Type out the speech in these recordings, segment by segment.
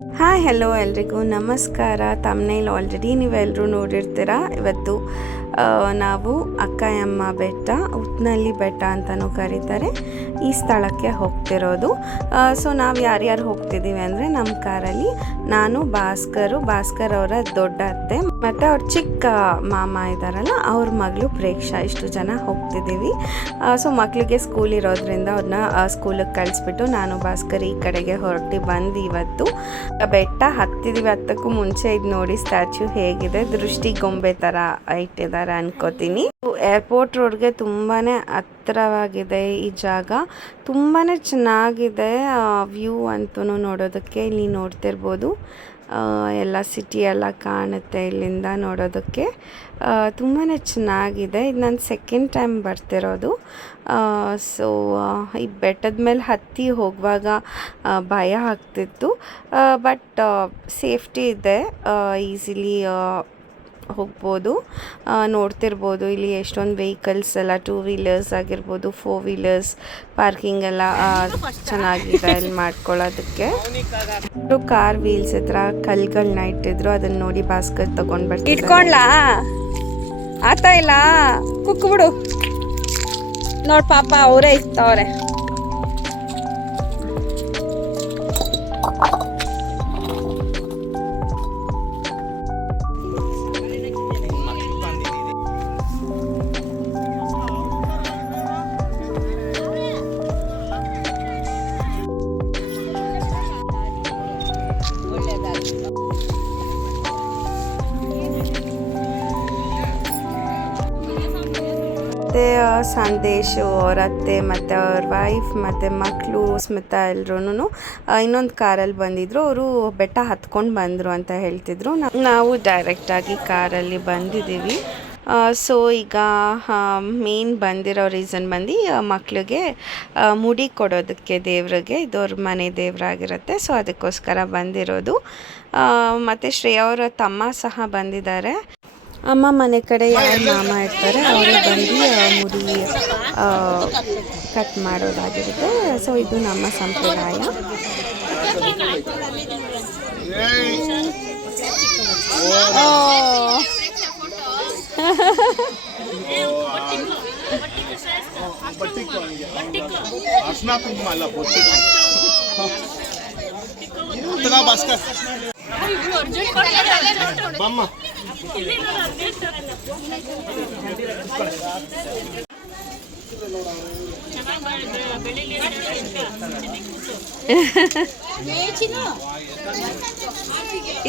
Hi hello ಎಲ್ರಿಗೂ ನಮಸ್ಕಾರ. ತಮ್ಮನೇಲಿ already ನೀವೆಲ್ಲರೂ ನೋಡಿರ್ತೀರ. ಇವತ್ತು ನಾವು ಅಕ್ಕಯಮ್ಮ ಬೆಟ್ಟ, ಉತ್ನಳ್ಳಿ ಬೆಟ್ಟ ಅಂತಲೂ ಕರೀತಾರೆ, ಈ ಸ್ಥಳಕ್ಕೆ ಹೋಗ್ತಿರೋದು. ಸೊ ನಾವು ಯಾರ್ಯಾರು ಹೋಗ್ತಿದ್ದೀವಿ ಅಂದರೆ ನಮ್ಮ ಕಾರಲ್ಲಿ ನಾನು, ಭಾಸ್ಕರ್ ಅವರ ದೊಡ್ಡ ಅತ್ತೆ ಮತ್ತು ಅವ್ರ ಚಿಕ್ಕ ಮಾಮ ಇದ್ದಾರಲ್ಲ ಅವ್ರ ಮಗಳು ಪ್ರೇಕ್ಷಾ, ಇಷ್ಟು ಜನ ಹೋಗ್ತಿದ್ದೀವಿ. ಸೊ ಮಕ್ಕಳಿಗೆ ಸ್ಕೂಲ್ ಇರೋದ್ರಿಂದ ಅವ್ರನ್ನ ಸ್ಕೂಲಿಗೆ ಕಳಿಸ್ಬಿಟ್ಟು ನಾನು ಭಾಸ್ಕರ್ ಈ ಕಡೆಗೆ ಹೊರಟಿ ಬಂದು ಇವತ್ತು ಬೆಟ್ಟ ಹತ್ತಿದ್ದೀವಿ. ಹತ್ತಕ್ಕೂ ಮುಂಚೆ ಇದು ನೋಡಿ ಸ್ಟ್ಯಾಚ್ಯೂ ಹೇಗಿದೆ, ದೃಷ್ಟಿಗೊಂಬೆ ಥರ ಇಟ್ಟಿದ್ದಾರೆ ಅನ್ಕೋತೀನಿ. ಏರ್ಪೋರ್ಟ್ ರೋಡ್ಗೆ ತುಂಬಾ ಹತ್ತಿರವಾಗಿದೆ ಈ ಜಾಗ, ತುಂಬಾ ಚೆನ್ನಾಗಿದೆ ವ್ಯೂ ಅಂತೂ ನೋಡೋದಕ್ಕೆ. ಇಲ್ಲಿ ನೋಡ್ತಿರ್ಬೋದು ಎಲ್ಲ ಸಿಟಿ ಎಲ್ಲ ಕಾಣುತ್ತೆ ಇಲ್ಲಿಂದ ನೋಡೋದಕ್ಕೆ. ತುಂಬಾ ಚೆನ್ನಾಗಿದೆ. ಇದು ನಾನು ಸೆಕೆಂಡ್ ಟೈಮ್ ಬರ್ತಿರೋದು. ಸೊ ಈ ಬೆಟ್ಟದ ಮೇಲೆ ಹತ್ತಿ ಹೋಗುವಾಗ ಭಯ ಆಗ್ತಿತ್ತು, ಬಟ್ ಸೇಫ್ಟಿ ಇದೆ, ಈಸಿಲಿ ಹೋಗ್ಬೋದು. ನೋಡ್ತಿರ್ಬೋದು ಇಲ್ಲಿ ಎಷ್ಟೊಂದು ವೆಹಿಕಲ್ಸ್ ಎಲ್ಲ, 2 ವೀಲರ್ಸ್ ಆಗಿರ್ಬೋದು, 4 ವೀಲರ್ಸ್ ಪಾರ್ಕಿಂಗ್ ಎಲ್ಲ ಚೆನ್ನಾಗಿದೆ ಇಲ್ಲಿ ಮಾಡ್ಕೊಳ್ಳೋದಕ್ಕೆ. ಕಾರ್ ವೀಲ್ಸ್ ಹತ್ರ ಕಲ್ಗಳನ್ನ ಇಟ್ಟಿದ್ರು, ಅದನ್ನ ನೋಡಿ ಭಾಸ್ಕರ್ ತಗೊಂಡ್ ಬರ್ತೀನಿ. ಇಟ್ಕೊಂಡ್ಲಾ ಆತ ಇಲ್ಲ ಕುಕ್ಬಿಡು ನೋಡ್ ಪಾಪ, ಅವರೇ ಇರ್ತವ್ರೆ. ಸಂದೇಶು ಅವ್ರ ಅತ್ತೆ ಮತ್ತು ಅವ್ರ ವೈಫ್ ಮತ್ತು ಮಕ್ಕಳು ಸ್ಮಿತಾ ಎಲ್ರೂ ಇನ್ನೊಂದು ಕಾರಲ್ಲಿ ಬಂದಿದ್ರು. ಅವರು ಬೆಟ್ಟ ಹತ್ಕೊಂಡು ಬಂದರು ಅಂತ ಹೇಳ್ತಿದ್ರು. ನಾವು ಡೈರೆಕ್ಟಾಗಿ ಕಾರಲ್ಲಿ ಬಂದಿದ್ದೀವಿ. ಸೊ ಈಗ ಮೇನ್ ಬಂದಿರೋ ರೀಸನ್ ಬಂದು ಮಕ್ಕಳಿಗೆ ಮುಡಿ ಕೊಡೋದಕ್ಕೆ ದೇವ್ರಿಗೆ, ಇದವ್ರ ಮನೆ ದೇವರಾಗಿರುತ್ತೆ. ಸೊ ಅದಕ್ಕೋಸ್ಕರ ಬಂದಿರೋದು. ಮತ್ತು ಶ್ರೇಯ ಅವರ ತಮ್ಮ ಸಹ ಬಂದಿದ್ದಾರೆ. ಅಮ್ಮ ಮನೆ ಕಡೆ ಯಾರು ಮಾಮ ಇರ್ತಾರೆ ಅವರೇ ಬಂದು ಮುಡಿ ಕಟ್ ಮಾಡೋದಾಗಿರುತ್ತೆ. ಸೊ ಇದು ನಮ್ಮ ಸಂಪ್ರದಾಯ.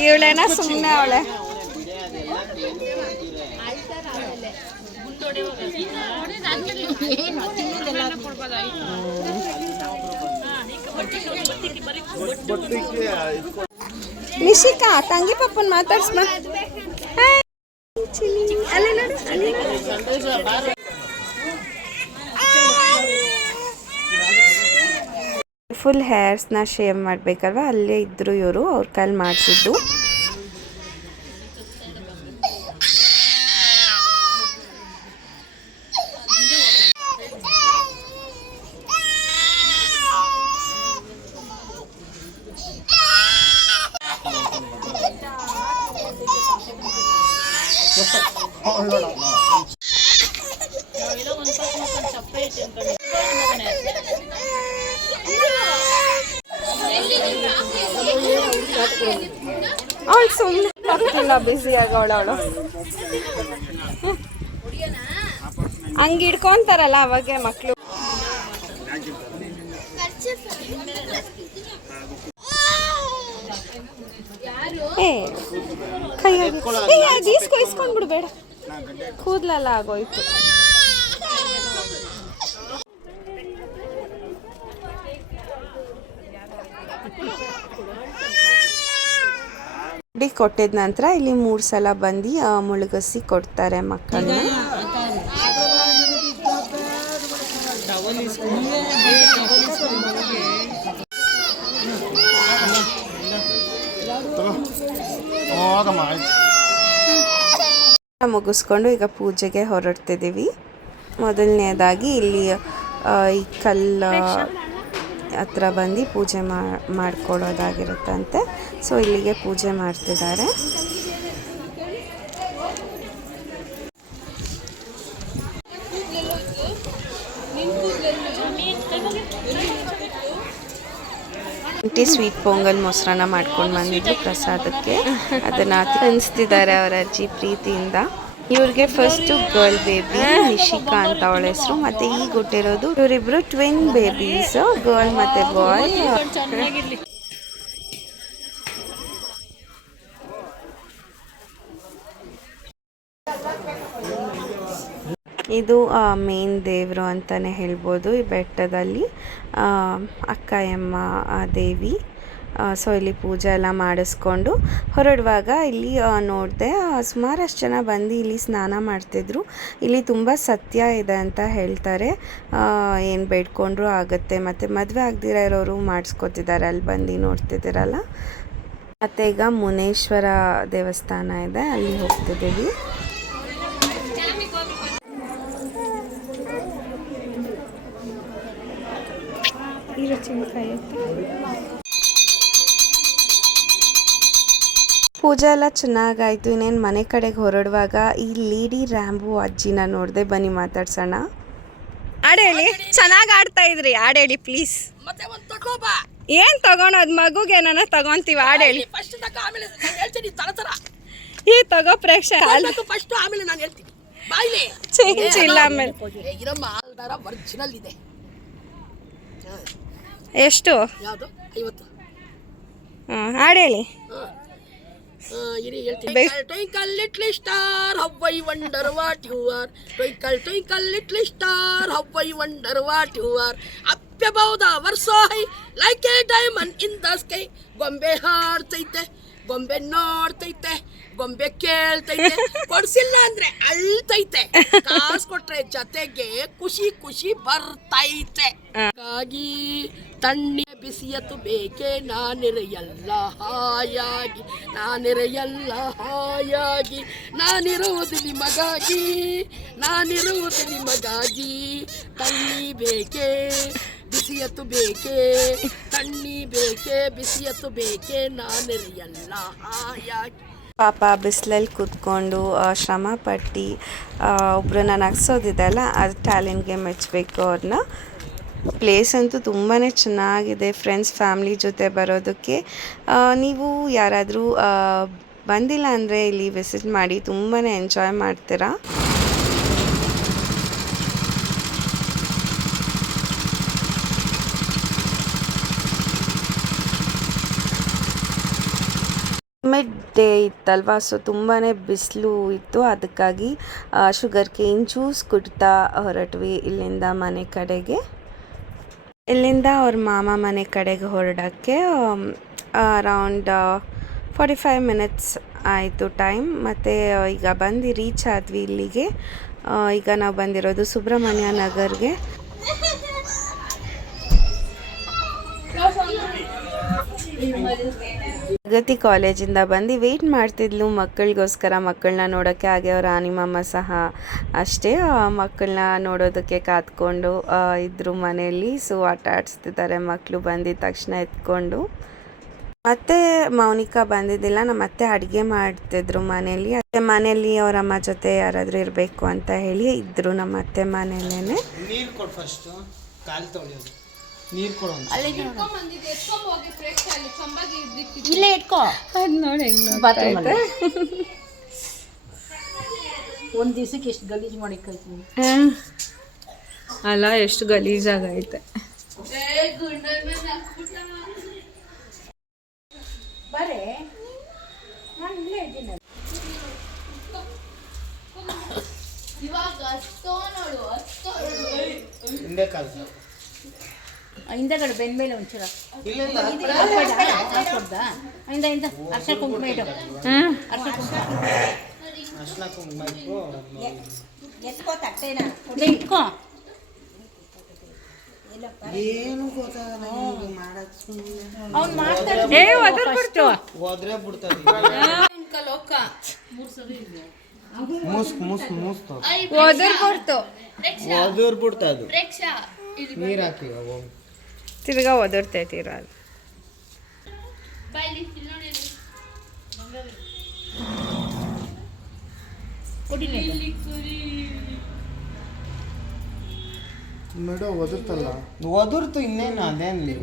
ಇವಳೇನ ಸುಮ್ಮನೆ ಅವಳೆ. ನಿಶಿಕಾ ತಂಗಿ ಪಾಪನ್ ಮಾತಾಡ್ಸ್ಮ. ಫುಲ್ ಹೇರ್ಸ್ನ ಶೇವ್ ಮಾಡಬೇಕಲ್ವ, ಅಲ್ಲೇ ಇದ್ರು ಇವರು, ಅವ್ರ ಕೈಲಿ ಮಾಡಿಸಿದ್ದು. ಅವಳು ಸುಮ್ಮನೆ ಆಗ್ತಿಲ್ಲ, ಬ್ಯುಸಿ ಆಗವಳು. ಹಂಗೆ ಹಿಡ್ಕೊಂತಾರಲ್ಲ ಅವಾಗ ಮಕ್ಕಳು. ಕೈಯಾಗಿ ಇಸ್ಕೊಂಡ್ಬಿಡು, ಬೇಡ ಕೂದಲೆಲ್ಲ ಆಗೋಯ್ತು. ಕೊಟ್ಟಿದ ನಂತರ ಇಲ್ಲಿ 3 ಸಲ ಬಂದು ಮುಳುಗಿಸಿ ಕೊಡ್ತಾರೆ ಮಕ್ಕಳನ್ನ. ಮುಗಿಸ್ಕೊಂಡು ಈಗ ಪೂಜೆಗೆ ಹೊರಡ್ತಿದ್ದೀವಿ. ಮೊದಲನೇದಾಗಿ ಇಲ್ಲಿ ಈ ಹತ್ರ ಬಂದು ಪೂಜೆ ಮಾಡ್ಕೊಳ್ಳೋದಾಗಿರುತ್ತಂತೆ. ಸೊ ಇಲ್ಲಿಗೆ ಪೂಜೆ ಮಾಡ್ತಿದ್ದಾರೆ. ಸ್ವೀಟ್ ಪೊಂಗಲ್ ಮೊಸರನ್ನ ಮಾಡ್ಕೊಂಡು ಬಂದಿದ್ರು ಪ್ರಸಾದಕ್ಕೆ. ಅದನ್ನು ತಿನ್ನಿಸ್ತಿದ್ದಾರೆ ಅವರ ಅಜ್ಜಿ ಪ್ರೀತಿಯಿಂದ. ಇವ್ರಿಗೆ ಫಸ್ಟು ಗರ್ಲ್ ಬೇಬಿ ನಿಶಿಕಾ ಅಂತ ಅವಳ ಹೆಸರು. ಮತ್ತು ಈಗ ಹುಟ್ಟಿರೋದು ಇವರಿಬ್ರು ಟ್ವಿನ್ ಬೇಬೀಸ್, ಗರ್ಲ್ ಮತ್ತು ಬಾಯ್. ಇದು ಮೇನ್ ದೇವರು ಅಂತಲೇ ಹೇಳ್ಬೋದು ಈ ಬೆಟ್ಟದಲ್ಲಿ, ಅಕ್ಕಯಮ್ಮ ದೇವಿ. ಸೊ ಇಲ್ಲಿ ಪೂಜೆ ಎಲ್ಲ ಮಾಡಿಸ್ಕೊಂಡು ಹೊರಡುವಾಗ ಇಲ್ಲಿ ನೋಡಿದೆ ಸುಮಾರಷ್ಟು ಜನ ಬಂದು ಇಲ್ಲಿ ಸ್ನಾನ ಮಾಡ್ತಿದ್ರು. ಇಲ್ಲಿ ತುಂಬ ಸತ್ಯ ಇದೆ ಅಂತ ಹೇಳ್ತಾರೆ, ಏನು ಬೇಡ್ಕೊಂಡ್ರೂ ಆಗುತ್ತೆ. ಮತ್ತು ಮದುವೆ ಆಗದಿರೋ ಇರೋರು ಮಾಡಿಸ್ಕೊತಿದ್ದಾರೆ, ಅಲ್ಲಿ ಬಂದು ನೋಡ್ತಿದ್ದೀರಲ್ಲ. ಮತ್ತು ಈಗ ಮುನೇಶ್ವರ ದೇವಸ್ಥಾನ ಇದೆ, ಅಲ್ಲಿ ಹೋಗ್ತಿದ್ದೀವಿ. ಪೂಜೆ ಎಲ್ಲ ಚೆನ್ನಾಗಾಯಿತು. ಇನ್ನೇನು ಮನೆ ಕಡೆಗೆ ಹೊರಡುವಾಗ ಈ ಲೇಡಿ ರ್ಯಾಂಬೋ ಅಜ್ಜಿನ ನೋಡಿದೆ. ಬನ್ನಿ ಮಾತಾಡ್ಸೋಣ. ಹಾಡು ಹೇಳಿ, ಚೆನ್ನಾಗಿ ಆಡ್ತಾ ಇದ್ರಿ, ಹಾಡು ಹೇಳಿ ಪ್ಲೀಸ್. ಏನು ತಗೊಳೋದು, ಮಗುಗೆ ಏನಾನ ತಗೊಂತೀವಿ, ಹಾಡು ಹೇಳಿ. ಈ ತಗೋ ಪ್ರೇಕ್ಷೆ ಚೇಂಜ್ ಇಲ್ಲ ಆಮೇಲೆ. ಎಷ್ಟು? ಹಾಡು ಹೇಳಿ. Twinkle little star, how I wonder what you are. Twinkle twinkle little star, how I wonder what you are. Up above the hour so high, like a diamond in the sky. ಗೊಂಬೆ ಹಾಡ್ತೈತೆ, ಗೊಂಬೆ ನೋಡ್ತೈತೆ, ಗೊಂಬೆ ಕೇಳ್ತೈತೆ, ಕೊಡ್ಸಿಲ್ಲ ಅಂದ್ರೆ ಅಳ್ತೈತೆ, ಕಾಸು ಕೊಟ್ರೆ ಜೊತೆಗೆ ಖುಷಿ ಖುಷಿ ಬರ್ತೈತೆ. ಹಾಗಾಗಿ ತಣ್ಣಿ ಬಿಸಿಯತ್ತು ಬೇಕೆ, ನಾನಿರೆಯಲ್ಲ ಹಾಯಾಗಿ, ನಾನಿರೆಯಲ್ಲ ಹಾಯಾಗಿ, ನಾನಿರುವುದು ನಿಮಗಾಗಿ, ನಾನಿರುವುದು ನಿಮಗಾಗಿ. ತಣ್ಣಿ ಬೇಕೆ ಬಿಸಿಯತ್ತು ಬೇಕೆ, ತಣ್ಣಿ ಬೇಕೆ ಬಿಸಿಯತ್ತು ಬೇಕೆ, ನಾನಿರೆಯಲ್ಲ ಹಾಯಾಗಿ. ಪಾಪ ಬಿಸಿಲಲ್ಲಿ ಕೂತ್ಕೊಂಡು ಶ್ರಮ ಪಟ್ಟು ಒಬ್ಬರನ್ನ ನಗ್ಸೋದಿದೆಯಲ್ಲ, ಅದು ಟ್ಯಾಲೆಂಟ್ಗೆ ಮೆಚ್ಚಬೇಕು ಅವ್ರನ್ನ. ಪ್ಲೇಸ್ ಅಂತೂ ತುಂಬಾ ಚೆನ್ನಾಗಿದೆ ಫ್ರೆಂಡ್ಸ್, ಫ್ಯಾಮ್ಲಿ ಜೊತೆ ಬರೋದಕ್ಕೆ. ನೀವು ಯಾರಾದರೂ ಬಂದಿಲ್ಲ ಅಂದರೆ ಇಲ್ಲಿ ವಿಸಿಟ್ ಮಾಡಿ, ತುಂಬಾ ಎಂಜಾಯ್ ಮಾಡ್ತೀರಾ. ಮಿಡ್ ಡೇ ಇತ್ತಲ್ವ, ಸೊ ತುಂಬಾ ಬಿಸಿಲು ಇತ್ತು. ಅದಕ್ಕಾಗಿ ಶುಗರ್ ಕೇನ್ ಜ್ಯೂಸ್ ಕುಡ್ತಾ ಹೊರಟ್ವಿ ಇಲ್ಲಿಂದ ಮನೆ ಕಡೆಗೆ. ಇಲ್ಲಿಂದ ಅವ್ರ ಮಾಮ ಮನೆ ಕಡೆಗೆ ಹೊರಡೋಕ್ಕೆ ಅರೌಂಡ್ 45 ಮಿನಿಟ್ಸ್ ಆಯಿತು ಟೈಮ್. ಮತ್ತು ಈಗ ಬಂದು ರೀಚ್ ಆದ್ವಿ ಇಲ್ಲಿಗೆ. ಈಗ ನಾವು ಬಂದಿರೋದು ಸುಬ್ರಹ್ಮಣ್ಯ ನಗರ್ಗೆ. ಪ್ರಗತಿ ಕಾಲೇಜಿಂದ ಬಂದು ವೆಯ್ಟ್ ಮಾಡ್ತಿದ್ಲು ಮಕ್ಕಳಿಗೋಸ್ಕರ, ಮಕ್ಕಳನ್ನ ನೋಡೋಕ್ಕೆ. ಹಾಗೆ ಅವ್ರ ಆನಿಮಮ್ಮ ಸಹ ಅಷ್ಟೇ, ಮಕ್ಕಳನ್ನ ನೋಡೋದಕ್ಕೆ ಕಾತ್ಕೊಂಡು ಇದ್ರು ಮನೆಯಲ್ಲಿ. ಸೊ ಆಟ ಆಡಿಸ್ತಿದ್ದಾರೆ ಮಕ್ಕಳು ಬಂದಿದ್ದ ತಕ್ಷಣ ಎತ್ಕೊಂಡು. ಮತ್ತೆ ಮೌನಿಕಾ ಬಂದಿದ್ದಿಲ್ಲ, ನಮ್ಮ ಅತ್ತೆ ಅಡುಗೆ ಮಾಡ್ತಿದ್ರು ಮನೆಯಲ್ಲಿ. ಅತ್ತೆ ಮನೆಯಲ್ಲಿ ಅವ್ರ ಅಮ್ಮ ಜೊತೆ ಯಾರಾದರೂ ಇರಬೇಕು ಅಂತ ಹೇಳಿ ಇದ್ರು ನಮ್ಮ ಅತ್ತೆ ಮನೆಯಲ್ಲೇ. ನೀರು ಕೊಡು ಇಲ್ಲೇ ಇಟ್ಕೋ. ಅದು ನೋಡಿ ಒಂದು ದಿವಸಕ್ಕೆ ಎಷ್ಟು ಗಲೀಜು ಮಾಡಿಕೈತಿ ಅಲ್ಲ, ಎಷ್ಟು ಗಲೀಜಾಗೈತೆ. ಬರೇ ನಾನು ಇಲ್ಲೇ ಇದ್ದೀನಿ. ಹಿಂದೆ ಕಾಲ ಹಿಂದಗಡೆ ಬೆನ್ ಮೇಲೆ ಒಂಚೂರ ಇಂದ ಅರ್ಶ ಕುಂಕುಮ ಇಡು. ಇಟ್ಕೋ ಏನು ಗೊತ್ತಾಗಲ್ಲ ಅವ್ನು ಮಾಡ್ತಾರೆ, ಹೋದ್ರೆ ಬಿಡ್ತಾರೆ. ಓದೋರ್ ಬಿಡ್ತಾ ಅದು ನೀರು ಹಾಕಿ ತಿರ್ಗಾ ಒದರ್ತೈತಿ ಅದು. ಮೇಡ ಒದರ್ತಲ್ಲ ಒದರ್ತು ಇನ್ನೇನು ಅದೇನ್ಲಿ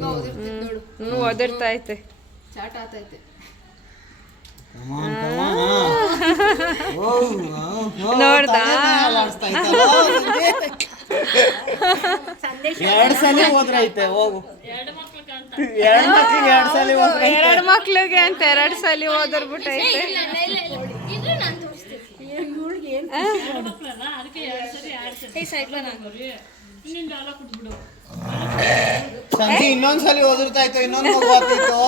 ಒದರ್ತೈತೆ. ನೋಡ್ದಾ? 2 ಸಲ ಹೋದ್ರೈತೆ ಹೋಗು. 2 ಮಕ್ಳಿಗೆ 2 ಸಲ ಹೋದ್ರೆ 2 ಮಕ್ಳಿಗೆ ಅಂತ 2 ಸಲ ಓದರ್ಬಿಟ್ಟೈತೆ. ಸಂಜೆ ಇನ್ನೊಂದ್ಸಲಿ ಓದಿರ್ತಾಯ್ತು, ಇನ್ನೊಂದು ಮಗು ಆಗ್ತೈತು.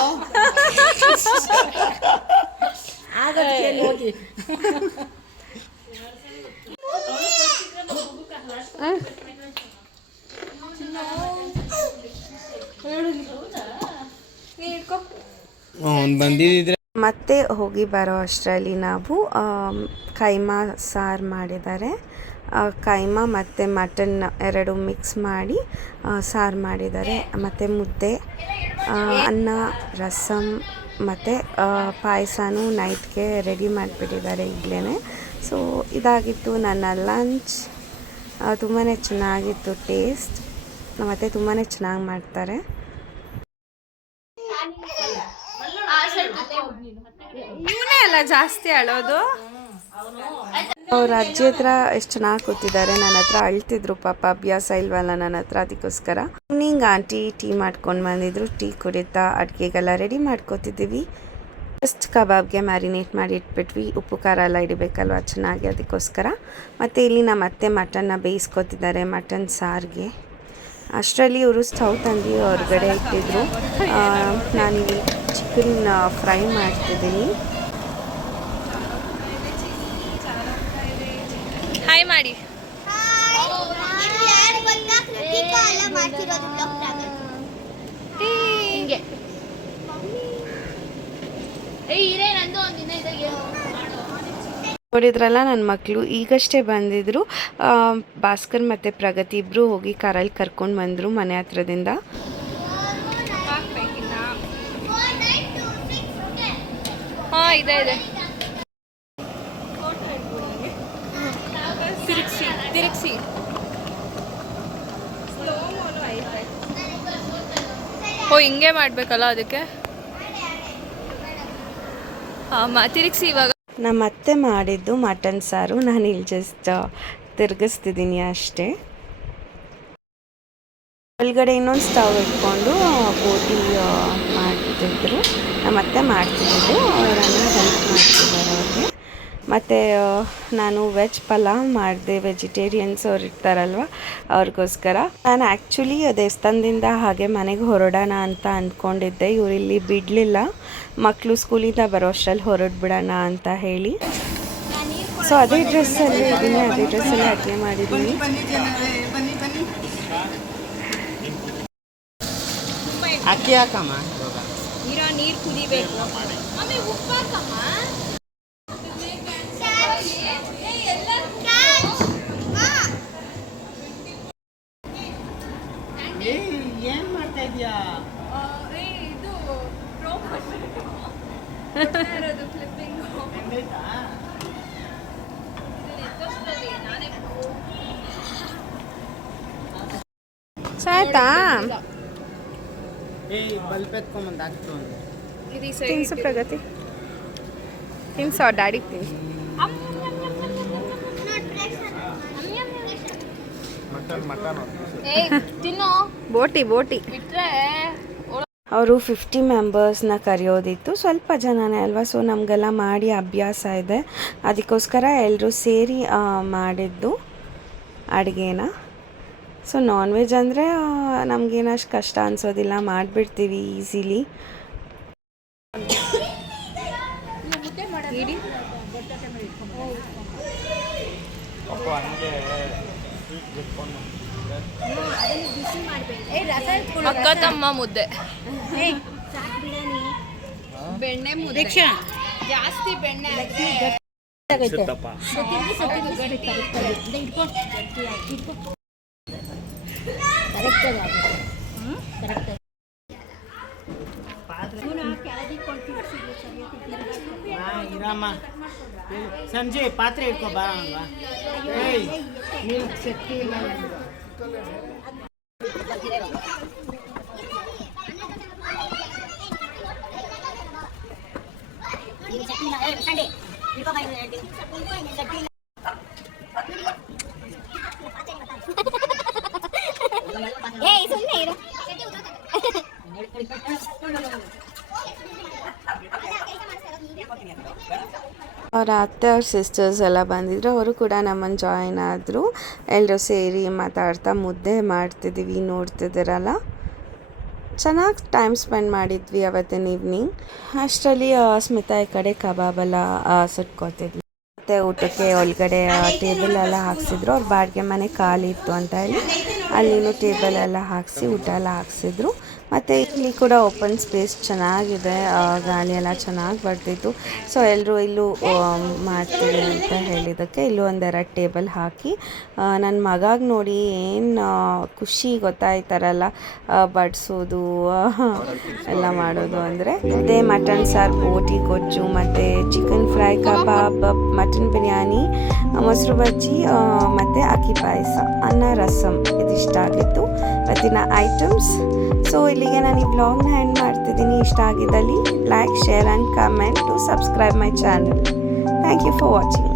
ಬಂದಿದ್ರೆ ಮತ್ತೆ ಹೋಗಿ ಬರೋ ಅಷ್ಟರಲ್ಲಿ ನಾವು ಕೈಮಾ ಸಾರು ಮಾಡಿದ್ದಾರೆ. ಕೈಮಾ ಮತ್ತು ಮಟನ್ ಎರಡು ಮಿಕ್ಸ್ ಮಾಡಿ ಸಾರು ಮಾಡಿದ್ದಾರೆ. ಮತ್ತು ಮುದ್ದೆ, ಅನ್ನ, ರಸಮ್ ಮತ್ತು ಪಾಯಸನೂ ನೈಟ್ಗೆ ರೆಡಿ ಮಾಡಿಬಿಟ್ಟಿದ್ದಾರೆ ಈಗಲೇ. ಸೊ ಇದಾಗಿತ್ತು ನನ್ನ ಲಂಚ್. ತುಂಬಾ ಚೆನ್ನಾಗಿತ್ತು ಟೇಸ್ಟ್, ಮತ್ತು ತುಂಬಾ ಚೆನ್ನಾಗಿ ಮಾಡ್ತಾರೆ. ಇವನೇ ಅಲ್ಲ ಜಾಸ್ತಿ ಅಳೋದು. ಅವ್ರ ಅಜ್ಜಿ ಹತ್ರ ಎಷ್ಟು ಚೆನ್ನಾಗಿ ಕೂತಿದ್ದಾರೆ. ನನ್ನ ಹತ್ರ ಅಳ್ತಿದ್ರು ಪಾಪ, ಅಭ್ಯಾಸ ಇಲ್ವಲ್ಲ ನನ್ನ ಹತ್ರ, ಅದಕ್ಕೋಸ್ಕರ. ಈವ್ನಿಂಗ್ ಆಂಟಿ ಟೀ ಮಾಡ್ಕೊಂಡು ಬಂದಿದ್ರು. ಟೀ ಕುಡಿತಾ ಅಡುಗೆಗೆಲ್ಲ ರೆಡಿ ಮಾಡ್ಕೋತಿದ್ದೀವಿ. ಫಸ್ಟ್ ಕಬಾಬ್ಗೆ ಮ್ಯಾರಿನೇಟ್ ಮಾಡಿ ಇಟ್ಬಿಟ್ವಿ. ಉಪ್ಪು ಖಾರ ಎಲ್ಲ ಇಡಬೇಕಲ್ವ ಚೆನ್ನಾಗಿ, ಅದಕ್ಕೋಸ್ಕರ. ಮತ್ತು ಇಲ್ಲಿ ನಮ್ಮ ಅತ್ತೆ ಮಟನ್ನ ಬೇಯಿಸ್ಕೊತಿದ್ದಾರೆ, ಮಟನ್ ಸಾರಿಗೆ. ಅಷ್ಟರಲ್ಲಿ ಇವರು ಸ್ಟವ್ ತಂದು ಹೊರಗಡೆ ಇಟ್ಟಿದ್ರು. ನಾನಿಲ್ಲಿ ಚಿಕನ್ ಫ್ರೈ ಮಾಡ್ತಿದ್ದೀನಿ. ಹಾಯ್ ಮಾಡಿ. ನೋಡಿದ್ರಲ್ಲ ನನ್ನ ಮಕ್ಕಳು ಈಗಷ್ಟೇ ಬಂದಿದ್ರು. ಭಾಸ್ಕರ್ ಮತ್ತು ಪ್ರಗತಿ ಇಬ್ಬರು ಹೋಗಿ ಕಾರಲ್ಲಿ ಕರ್ಕೊಂಡು ಬಂದರು ಮನೆ ಹತ್ರದಿಂದ. ಹಾಂ ಇದೆ ಇದೆ. ತಿರುಗಿಸಿ ಓ ಹಿಂಗೆ ಮಾಡಬೇಕಲ್ಲ ಅದಕ್ಕೆ. ಹಾಂ ತಿರುಗಿಸಿ. ಇವಾಗ ನಮ್ಮ ಅತ್ತೆ ಮಾಡಿದ್ದು ಮಟನ್ ಸಾರು, ನಾನು ಇಲ್ಲಿ ಜಸ್ಟ್ ತಿರುಗಿಸ್ತಿದ್ದೀನಿ ಅಷ್ಟೇ. ಒಳಗಡೆ ಇನ್ನೊಂದು ಸ್ಟವ್ ಇಟ್ಕೊಂಡು ಗೋಧಿ ಮಾಡ್ತಿದ್ರು. ನಮ್ಮ ಅತ್ತೆ ಮಾಡ್ತಿದ್ದು, ಅವರನ್ನು ಹೆಲ್ಪ್ ಮಾಡ್ತಿದ್ದಾರೆ ಅವ್ರಿಗೆ. ಮತ್ತು ನಾನು ವೆಜ್ ಪಲಾವ್ ಮಾಡಿದೆ. ವೆಜಿಟೇರಿಯನ್ಸ್ ಅವ್ರು ಇರ್ತಾರಲ್ವ ಅವ್ರಿಗೋಸ್ಕರ. ನಾನು ಆ್ಯಕ್ಚುಲಿ ದೇವಸ್ಥಾನದಿಂದ ಹಾಗೆ ಮನೆಗೆ ಹೊರಡೋಣ ಅಂತ ಅಂದ್ಕೊಂಡಿದ್ದೆ. ಇವರಿಲ್ಲಿ ಬಿಡಲಿಲ್ಲ. ಮಕ್ಕಳು ಸ್ಕೂಲಿಂದ ಬರೋ ಅಷ್ಟರಲ್ಲಿ ಹೊರಡ್ಬಿಡೋಣ ಅಂತ ಹೇಳಿ. ಸೊ ಅದೇ ಡ್ರೆಸ್ಸಲ್ಲಿ ಇದ್ದೀನಿ, ಅದೇ ಡ್ರೆಸ್ಸಲ್ಲಿ ಅಡುಗೆ ಮಾಡಿದ್ದೀನಿ. ಅಕ್ಕಿ ಹಾಕಮ್ಮ, ನೀರು ಕುದಿಬೇಕು. ಏನ್ ಮಾಡ್ತಾ ಇದೀಯಾ? ಸಾಯ್ತಾ? ಬಲ್ಪ್ ಎತ್ಕೊಂಬಂದು ಹಾಕ್ತು ತಿನ್ಸು ಪ್ರಗತಿ, ತಿನ್ಸು ಡ್ಯಾಡಿಗೆ ತಿನ್ಸು. ಬೋಟಿ ಅವರು 50 ಮೆಂಬರ್ಸ್ನ ಕರೆಯೋದಿತ್ತು. ಸ್ವಲ್ಪ ಜನನೇ ಅಲ್ವಾ, ಸೊ ನಮಗೆಲ್ಲ ಮಾಡಿ ಅಭ್ಯಾಸ ಇದೆ. ಅದಕ್ಕೋಸ್ಕರ ಎಲ್ಲರೂ ಸೇರಿ ಮಾಡಿದ್ದು ಅಡುಗೆನ. ಸೊ ನಾನ್ ವೆಜ್ ಅಂದರೆ ನಮಗೇನಷ್ಟು ಕಷ್ಟ ಅನಿಸೋದಿಲ್ಲ, ಮಾಡಿಬಿಡ್ತೀವಿ ಈಸಿಲಿ. ಅಕ್ಕ ತಮ್ಮ ಮುದ್ದೆ, ಬೆಣ್ಣೆ ಮುದ್ದೆ, ಜಾಸ್ತಿ ಬೆಣ್ಣೆ ಇರಮ್ಮ ಸಂಜೆ ಪಾತ್ರೆ ಇಟ್ಕೊ ಬಾ ಅಲ್ವಾ ಏಯ್ ನೀನು ಶಕ್ತಿ ಇಲ್ಲ ನಿನ್ಗೆ. ಅವರ ಅತ್ತೆ ಅವ್ರ ಸಿಸ್ಟರ್ಸ್ ಎಲ್ಲ ಬಂದಿದ್ರು, ಅವರು ಕೂಡ ನಮ್ಮನ್ನು ಜಾಯಿನ್ ಆದರು. ಎಲ್ಲರೂ ಸೇರಿ ಮಾತಾಡ್ತಾ ಮುದ್ದೆ ಮಾಡ್ತಿದ್ದೀವಿ, ನೋಡ್ತಿದ್ದೀರಲ್ಲ. ಚೆನ್ನಾಗಿ ಟೈಮ್ ಸ್ಪೆಂಡ್ ಮಾಡಿದ್ವಿ ಅವತ್ತಿನ ಈವ್ನಿಂಗ್. ಅಷ್ಟರಲ್ಲಿ ಸ್ಮಿತಾ ಈ ಕಡೆ ಕಬಾಬೆಲ್ಲ ಸುಟ್ಕೊತಿದ್ವಿ. ಮತ್ತು ಊಟಕ್ಕೆ ಒಳಗಡೆ ಟೇಬಲ್ ಎಲ್ಲ ಹಾಕ್ಸಿದ್ರು. ಅವ್ರ ಬಾಡಿಗೆ ಮನೆ ಖಾಲಿ ಇತ್ತು ಅಂತ ಹೇಳಿ ಅಲ್ಲಿನೂ ಟೇಬಲ್ ಎಲ್ಲ ಹಾಕಿಸಿ ಊಟ ಎಲ್ಲ ಹಾಕ್ಸಿದ್ರು. ಮತ್ತು ಇಲ್ಲಿ ಕೂಡ ಓಪನ್ ಸ್ಪೇಸ್ ಚೆನ್ನಾಗಿದೆ, ಗಾಳಿ ಎಲ್ಲ ಚೆನ್ನಾಗಿ ಬರ್ತಿತ್ತು. ಸೊ ಎಲ್ಲರೂ ಇಲ್ಲೂ ಮಾಡ್ತೀವಿ ಅಂತ ಹೇಳಿದ್ದಕ್ಕೆ ಇಲ್ಲೂ ಒಂದೆರಡು ಟೇಬಲ್ ಹಾಕಿ ನನ್ನ ಮಗಾಗಿ ನೋಡಿ ಏನು ಖುಷಿ ಗೊತ್ತಾಯ್ತಾರಲ್ಲ ಬಡಿಸೋದು ಎಲ್ಲ ಮಾಡೋದು ಅಂದರೆ. ಅದೇ ಮಟನ್ ಸಾರು, ಬೋಟಿ ಗೊಜ್ಜು ಮತ್ತು ಚಿಕನ್ ಫ್ರೈ, ಕಬಾಬ್, ಮಟನ್ ಬಿರಿಯಾನಿ, ಮೊಸರು ಬಜ್ಜಿ ಮತ್ತು ಅಕ್ಕಿ ಪಾಯಸ, ಅನ್ನ, ರಸಮ್ ಇದಿಷ್ಟ ಆಗಿತ್ತು ಇವತ್ತಿನ ಐಟಮ್ಸ್. ಸೊ ಇಲ್ಲಿಗೆ ನಾನು ಈ ವ್ಲಾಗ್ನ ಎಂಡ್ ಮಾಡ್ತಿದ್ದೀನಿ. ಇಷ್ಟ ಆಗಿದ್ದಲ್ಲಿ like, share and comment to subscribe my channel. Thank you for watching.